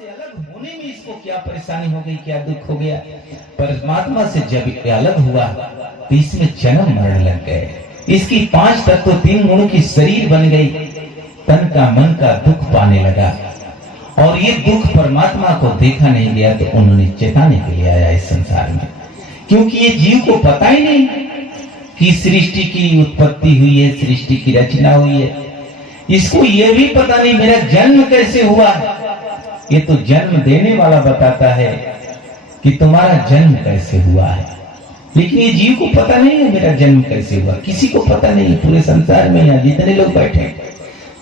से अलग होने में इसको क्या परेशानी हो गई, क्या दुख हो गया। परमात्मा से जब अलग हुआ तो इसमें जन्म मरण लग गए। इसकी 5 तत्व 3 गुणों की शरीर बन गई, तन का मन का दुख पाने लगा। और ये दुख परमात्मा को देखा नहीं गया तो उन्होंने चेताने के लिए आया इस संसार में, क्योंकि ये जीव को पता ही नहीं कि सृष्टि की उत्पत्ति हुई है, सृष्टि की रचना हुई है। इसको ये भी पता नहीं मेरा जन्म कैसे हुआ। ये तो जन्म देने वाला बताता है कि तुम्हारा जन्म कैसे हुआ है, लेकिन ये जीव को पता नहीं है मेरा जन्म कैसे हुआ। किसी को पता नहीं, पूरे संसार में यहाँ जितने लोग बैठे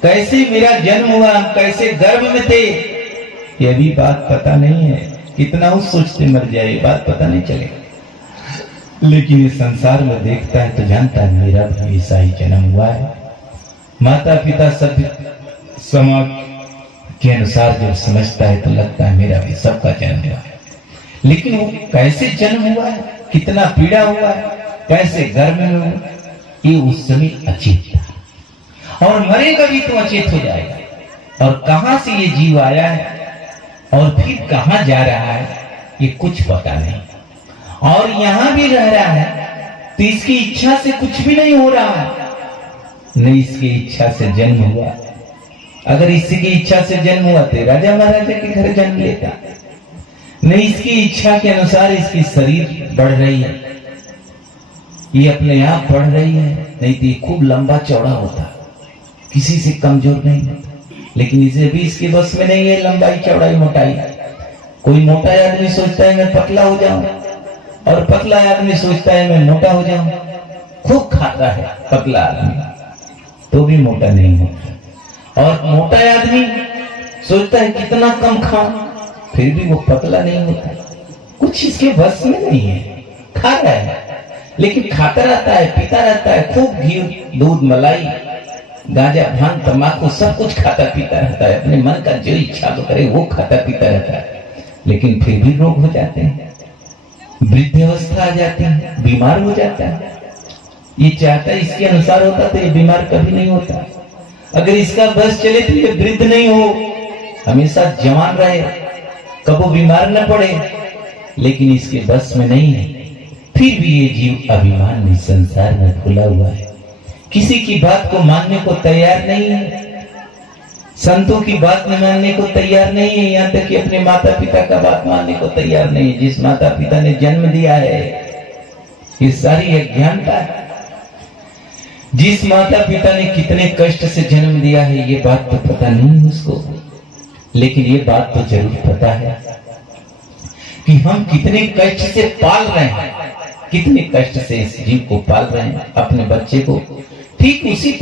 कैसे मेरा जन्म हुआ, हम कैसे गर्भ में थे, ये भी बात पता नहीं है। कितना उस सोचते मर जाए, ये बात पता नहीं चलेगा। लेकिन ये संसार में देखता है तो जानता है मेरा भी ऐसा ही जन्म हुआ है। माता पिता सभ्य समाज के अनुसार जब समझता है तो लगता है मेरा भी सबका जन्म हुआ है। लेकिन वो कैसे जन्म हुआ है, कितना पीड़ा हुआ है, कैसे गर्भ में हुआ, ये उस समय अचेत था। और मरेगा भी तो अचेत हो जाएगा। और कहां से ये जीव आया है और फिर कहां जा रहा है ये कुछ पता नहीं। और यहां भी रह रहा है तो इसकी इच्छा से कुछ भी नहीं हो रहा है। नहीं इसकी इच्छा से जन्म हुआ। अगर इसकी इच्छा से जन्म हुआ तो राजा महाराजा के घर जन्म लेता। नहीं इसकी इच्छा के अनुसार इसकी शरीर बढ़ रही है, ये अपने आप बढ़ रही है। नहीं तो ये खूब लंबा चौड़ा होता, किसी से कमजोर नहीं होता। लेकिन इसे भी इसके बस में नहीं है लंबाई चौड़ाई मोटाई। कोई मोटा आदमी सोचता है मैं पतला हो जाऊं, और पतला आदमी सोचता है मैं मोटा हो जाऊं। खूब खाता है पतला आदमी तो भी मोटा नहीं होता, और मोटा आदमी सोचता है कितना कम खाऊं फिर भी वो पतला नहीं होता। कुछ इसके बस में नहीं है। खा रहा है लेकिन खाता रहता है, पीता रहता है, खूब घी दूध मलाई गांजा भांग तंबाकू सब कुछ खाता पीता रहता है। अपने मन का जो इच्छा तो करे वो खाता पीता रहता है। लेकिन फिर भी रोग हो जाते हैं, वृद्धावस्था आ जाती है, बीमार हो जाता है। ये चाहता है इसके अनुसार होता तो ये बीमार कभी नहीं होता। अगर इसका बस चले तो ये वृद्ध नहीं हो, हमेशा जवान रहे, कबो बीमार न पड़े। लेकिन इसके बस में नहीं है। फिर भी ये जीव अभिमान में संसार में खुला हुआ है, किसी की बात को मानने को तैयार नहीं है, संतों की बात में मानने को तैयार नहीं है, यहाँ तक कि अपने माता पिता का बात मानने को तैयार नहीं है। जिस माता पिता ने जन्म दिया है ये सारी अज्ञानता है। जिस माता पिता ने कितने कष्ट से जन्म दिया है ये बात तो पता नहीं है उसको। लेकिन ये बात तो जरूर पता है कि हम कितने कष्ट से पाल रहे हैं, कितने कष्ट से इस जीव को पाल रहे हैं, अपने बच्चे को। ठीक उसी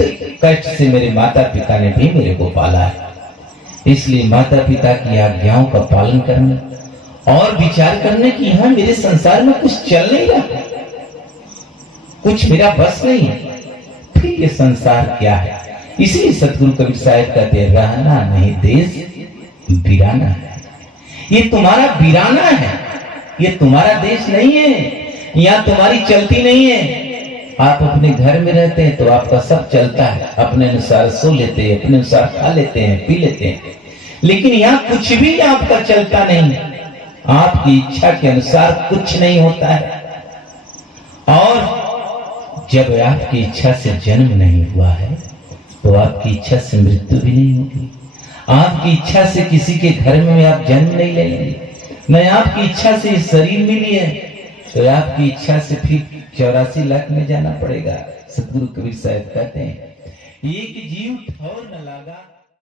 कष्ट से मेरे माता पिता ने भी मेरे को पाला है। इसलिए माता पिता की आज्ञाओं का पालन करना और विचार करने की यहाँ मेरे संसार में कुछ चल नहीं रहा, कुछ मेरा बस नहीं है, फिर ये संसार क्या है। इसीलिए सतगुरु कबीर साहब कहते हैं रहना नहीं देश वीराना है। ये तुम्हारा वीराना है, ये तुम्हारा देश नहीं है। यहाँ तुम्हारी चलती नहीं है। आप अपने घर में रहते हैं तो आपका सब चलता है, अपने अनुसार सो लेते हैं, अपने अनुसार खा लेते हैं, पी लेते हैं। लेकिन यहाँ कुछ भी आपका चलता नहीं है, आपकी इच्छा के अनुसार कुछ नहीं होता है। और जब आपकी इच्छा से जन्म नहीं हुआ है तो आपकी इच्छा से मृत्यु भी नहीं होगी। आपकी इच्छा से किसी के घर में आप जन्म नहीं लेंगे, न आपकी इच्छा से शरीर मिली है तो आपकी इच्छा से फिर 84 लाख में जाना पड़ेगा। सतगुरु कबीर साहब कहते हैं एक जीव ठौर न लागा